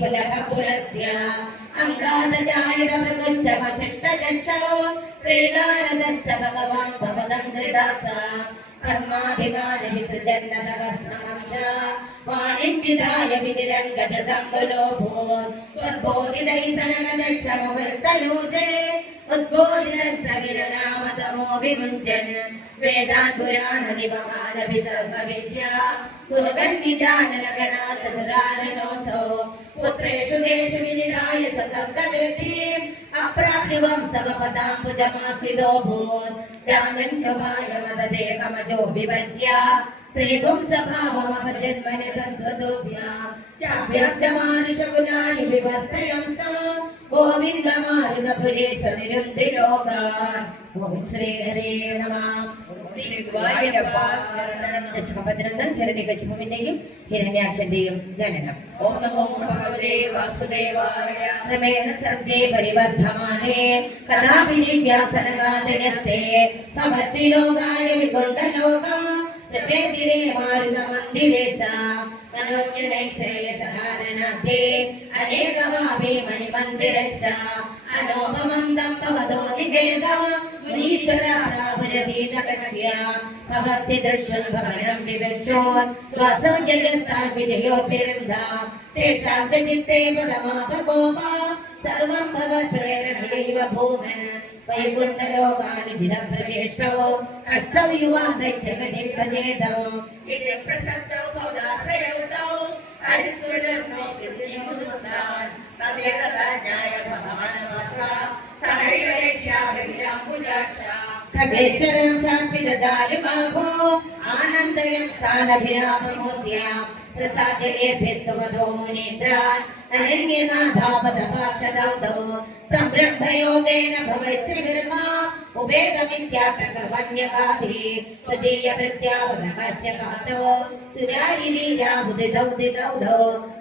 പുനഃ പുലസ്യ അംഗാദജായത മൃഗശ്ച कर्मादिनानि विसृजन्नदगभ्रमं च वाणिं विधाय विनिरङ्गज सङ्गलोभूत् त्वद्बोधितैः सरगदक्षमुखस्तलोचे उद्बोधिनश्च विररामतमो वेदान् पुराणदिवमानभि सर्वविद्या गुरुगन्निजाननगणा चतुराननोऽसौ पुत्रेषु देषु विनिधाय स सर्गवृत्तिम् अप्राप्नुवं स्तव पदाम्बुजमाश्रितो മദദേഹമജോ വിഭജ്യ ശ്രീപും സഭാവമജന്മന തന്ത്രതോഭ്യാം യാഭ്യാം ച മാനുഷകുലാനി വിവർത്തയം സ്തമോ ഗോവിന്ദമാരുതപുരേശ നിരുദ്ധിരോഗാൻ ഓം ശ്രീ ഹരേ നമ ഹിരണ്യകശിപുവിന്റെയും ഹിരണ്യാക്ഷന്റെയും ജനനം. ഓം നമോ ഭഗവതേ വാസുദേവായ. ക്രമേണ സർവേ പരിവർദ്ധമാനേ. കഥാപി ദിവ്യാസനഗാതയസ്തേ భక్తిలోకాయ వికుంఠలోకము ప్రపేదిరే మారుత మందిరేశ మనోజ్ఞరైశ్రేయసహారణార్థే అనేకవాపి మణిమందిరైశ అనోపమందం పవదో నివేదమ మునీశ్వర ప్రాభురదీత కక్ష్య. భవతి దృశ్యం భవనం వివక్షో వాసం జగత్తాన్ విజయోపిరంధ వైకుంఠలోకాన్ని జినప్రజేష్టవో అష్టం యువాదై తిరగజింపజేతవో ఇది ప్రసక్తం భవదాశ్రయవుతావు అది సూర్యదర్శనో సిద్ధియముదుస్తాన్ తదేవ రాజ్యాయ భగవాన భక్త సహైవ యక్షామి విరాంబుజాక్ష ఖగేశ్వరం సాత్విత జాలి బాహో ఆనందయం స్థానభిరామమూర్త్యాం ప్రసాద్యలేభ్యస్తవదో మునేంద్రాన్. అనన్యనాథాపద పార్షదౌ संब्रह्मयोगेन भवैस्त्रिभिर्मा उपेदमित्याप्रकर्मण्यकाधि तदीयवृत्त्या वनकस्य कान्तो। सुरायि वीरा उदितौ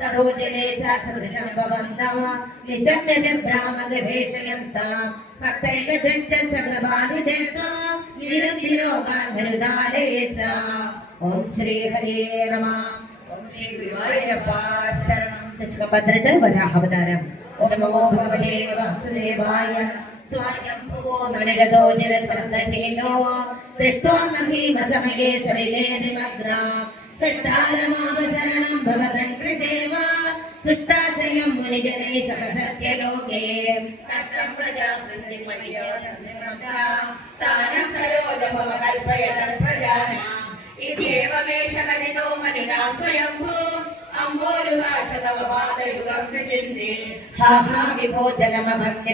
നിമജ്ജ ചചാരഗർഭാതിനതന്യതാവാൻ തതോ ജലേ സദൃശം ഭവന്തമ നിശമ്യഭിഭ്രാമഗഭേഷയംസ്താം ഭക്തൈകദൃശ്യ സകൃപാനി ദേത്വാ നിരുദ്ധിരോഗാൻ മരുദാലയേശ ഓം ശ്രീ ഹരേ നമ. ഓം ശ്രീ ഗുരുവായൂരപ്പ ശരണം. ദശകപന്ത്രണ്ട് വരാഹാവതാരം. നമോ ഭഗവതേ വാസുദേവായ. സ്വയംഭുവോ മനരഥോ ജലസർഗശീലോ ദൃഷ്ട്വാ മഹീമസമയേ സലിലേ നിമഗ്ന. ഷഷ്ടാരമാവ ശരണം ഭവതൻ കൃസേവ దుష్టాశయం మునిజనై సతసత్యలోకే కష్టం ప్రజాసృతి సారం సరోజ భవ కల్పయతం ప్రజాన. ఇదేవ వేషమదితో మనినా స్వయంభూ. అంబోరుహాక్షతవ పాదయుగం ప్రజంది హాహా విభో జనమ భక్తి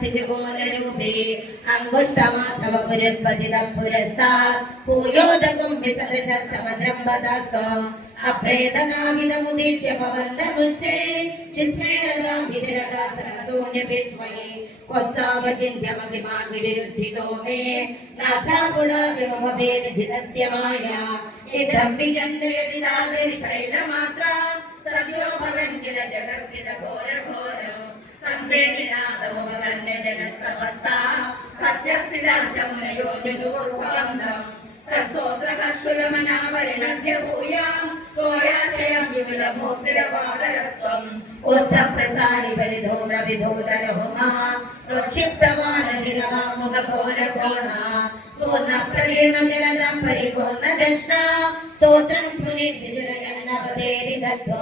ശിശുകോലരൂപേ അങ്കുഷ്ടമാധവ പുരത്പതിതം പുരസ്താത് ഭൂയോദകും വിസദൃശ സമദ്രം പദാസ്തോ അപ്രേതനാവിധമുദീക്ഷ്യ ഭവന്തമുച്ചേ വിസ്മേരതാം വിതിരകാ സഹസൂന്യഭിസ്മയേ വത്സാവചിന്യമതിമാകിടിരുദ്ധിതോ മേ നാസാപുടാതിമഭേദിതസ്യ മായ ഇതം വിജന്തേതി ശൈലമാത്ര സദ്യോ ഭവന്തിന ജഗർക്കിത जनस्तपस्ता सत्यस्थिदर्चमुनयोर्विदुर्वन्दम् तत्सोत्रकर्षुलमनावरिणभ्यभूयाम् तोयाशयं विपुलमूर्तिरपादरस्त्वम् उत्थप्रसारि परिधोम्रविधोदरहोमा प्रक्षिप्तवानधिरवामुखघोरघोणा पूर्णप्रलीर्णजनदं परिपूर्णदृष्णा स्तोत्रं स्मुनिर्जिजरगन्नवतेरिदध्वा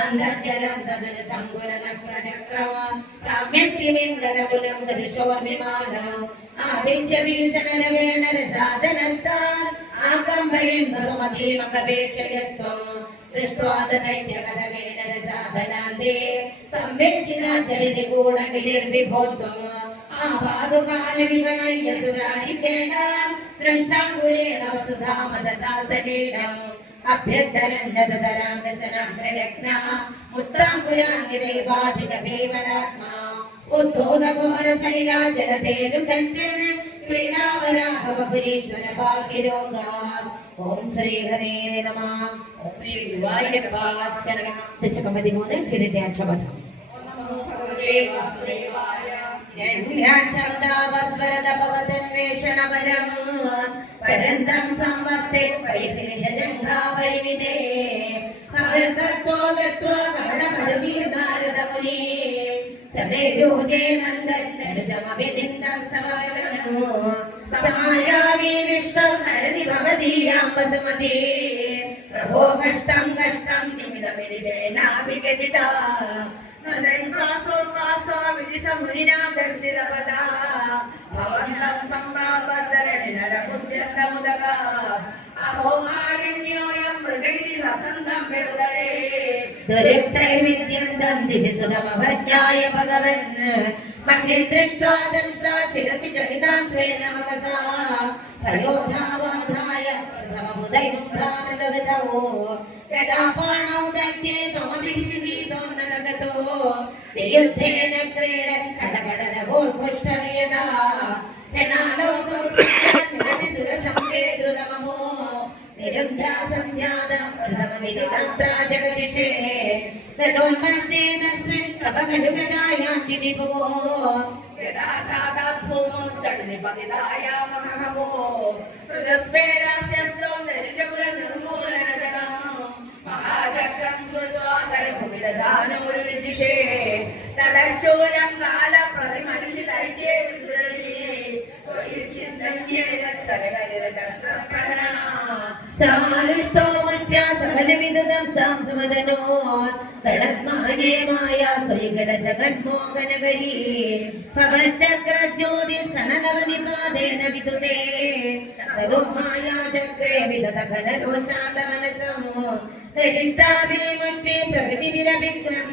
అంతర్జలం తదన సంగుల నగ్న చక్రమ రామ్యక్తిమిందరగులం గరుషోర్మిమాల ఆవిశ్య వీక్షణ రవేణర సాధనస్తాం ఆకంబయిన్ సుమభీమక వేషయస్వం దృష్ట్వా తనైత్య కదవేనర సాధనాందే సంవేక్షినాజడిది గూఢ గిడిర్విభోత్వం ఆపాదుకాల విగణయ్య సురారికేణ దృష్టాంగులేణ వసుధామ దదాసనీయం അഭ്യന്തരണ്യതരാന്തശനാഗ്രലഗ്ന മുസ്താങ്കുരാംഗിതൈവാധിക ഭീമരാത്മാ ഉദ്ധോധഘോരശൈലാജലതേരുകന്തൻ ക്രീഡാവരാഹവപുരീശ്വര ഭാഗ്യരോഗ ഓം ശ്രീ ഹരേ നമ. ഓം ശ്രീ ഗുരുവായൂരപ്പ ശരണം ദശകം പതിമൂന്ന് ഹിരണ്യാക്ഷപഥം ഭഗവതേ വാസുദേവായ ഹിരണ്യാക്ഷബ്ദാവദ്വരദപവതന്വേഷണപരം പരന്തം സംവർത്തെ പരിസ്ഥിതിജംഘാപരിമിതേ ഭഗവത്ഭക്തോ ഗത്വാ കർണപടുതീർനാരദമുനി സദൈരോജേ നന്ദൻ നരുജമഭിനിന്ദം സ്തവനോ സമായാവി വിഷ്ണു ഹരതി प्रभो कष्टं പ്രഭോ കഷ്ടം കഷ്ടം നിമിതമിതിജേനാഭിഗതിതാ भवन्तं सम्प्रापद्धरणिधरबुद्ध्यन्तमुदगा अभोहारण्योऽयं मृगमिति हसन्तं विदरे दुर्युक्तैर्विद्यन्तं दिधिसुगमभज्ञाय भगवन् मङ्गिर्दृष्ट्वा दंशा शिरसि चकितां स्वेन मनसा पयोधावाधाय समबुधयुक्ता मृतविधवो यदा पाणौ दन्ये त्वमभिः ത്വമഭിഗീതോന്നതഗതോ യുദ്ധേന ക്രീഡൻ കടകടനവോൽപുഷ്ടവിയതാ രണാലോ സുരസംഗേ ദ്രുതമമോ ശാസ്ത്രം ശ്രുത്വാന്തരഭുവിധാനം ഒരു രുചിഷേ തദശൂലം കാല പ്രതിമനുഷ്യ ദൈത്യേ സമാനുഷ്ടോ മൃത്യാ സകലവിധതം സമതനോ. കളത്മാനേമായ ത്രികല ജഗന്മോഹനകരീ പവചക്രജ്യോതിഷ്ണനവനിപാതേന വിദുതേ തതോ മായാചക്ര విదత ఘన రోచాంత మనసము. కరిష్టాభిముష్టి ప్రగతి నిరవిక్రం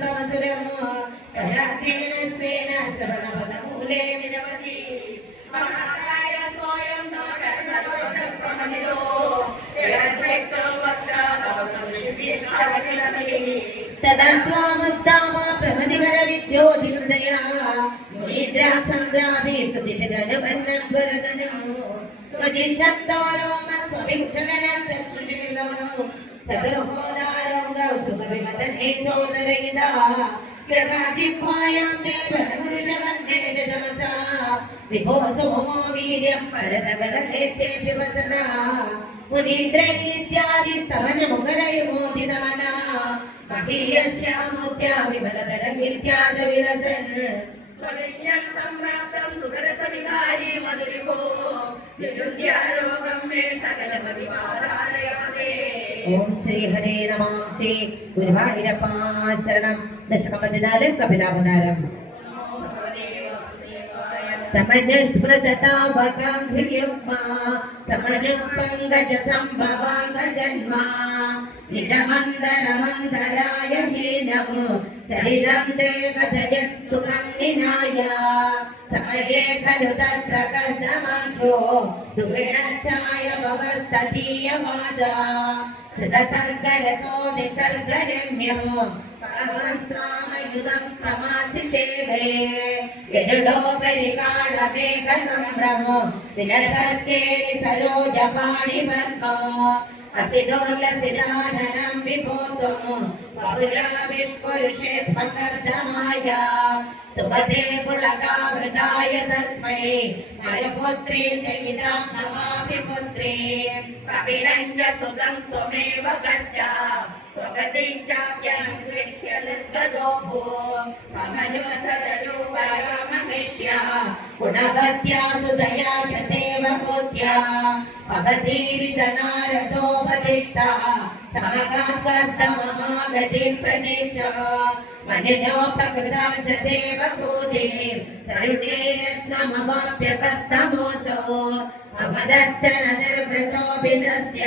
ത്വജിഞ്ചന്തോരോ സ്വഭിക്ഷണത്ര ചുഷിമിലോനോ ചതുർഹോദാരോഗ്രൗ സുഖവിമതൻ ഹേ ചോദരയിട. ഗ്രഹാജിപ്പായാം ദേവപുരുഷകണ്ഠേ തമസാ വിഭോ സോമോ വീര്യം പരതഗണേശേപി വസന മുനീന്ദ്രൈരിത്യാദി സ്തവന മുഖരൈർമോദിതമന മഹീയസ്യാമൂർത്യാ വിമലതരം ഇത്യാദ വിലസൻ. സ്വലക്ഷ്യം സംപ്രാപ്തം സുഖരസവികാരി മത ഓം ശ്രീ ഹരേ നമാം ശ്രീ ഗുരുവായൂരപ്പാ ശരണം ദശകം പതിനാല് കപിലാവതാരം സമനസ്മൃതതാവകാംഘ്രിയുഗ്മാ സമനുപങ്കജ സംഭവാംഗജന്മാ നിജമന്ദരമന്ദരായ ഹീനം ചരിതം തേ കഥയത് സുഖം നിനായ സമയേ ഖലു തത്ര കർദമാഖ്യോ ദുർഗണച്ഛായ सर्गरसो निसर्गरम्यमो परमं स्वामयुधं समासिषेवे यडोपरि कालमेघसम्भ्रमो विलसर्गेणि सरोजपाणि पद्मो അസിദോല്ലസിദാനം വിഭൂതമോ. ബഹുലാവിഷ്കുരുഷേ സ്മകർദ്ദമായ സുപദേ പുളകാവൃതായ തസ്മൈ. മയപുത്രീ തയിതാം നമാഭി പുത്രീ പ്രവിരഞ്ജ സുതം സ്വമേവ ഗച്ഛ സ്വഗതീ ചാപ്യനുഗൃഹ്യ നിർഗതോ മഹിഷ്യ. ഗുണഗത്യാ സുതയായ देवभूत्या भगतीविदनारदोपदिष्टा समगात्कर्तममागतिं प्रदिश मनिनोपकृता च देवभूतिः तरुणे रत्नमवाप्य कर्तमोऽसौ अपदच्चन निर्वृतोऽपि सस्य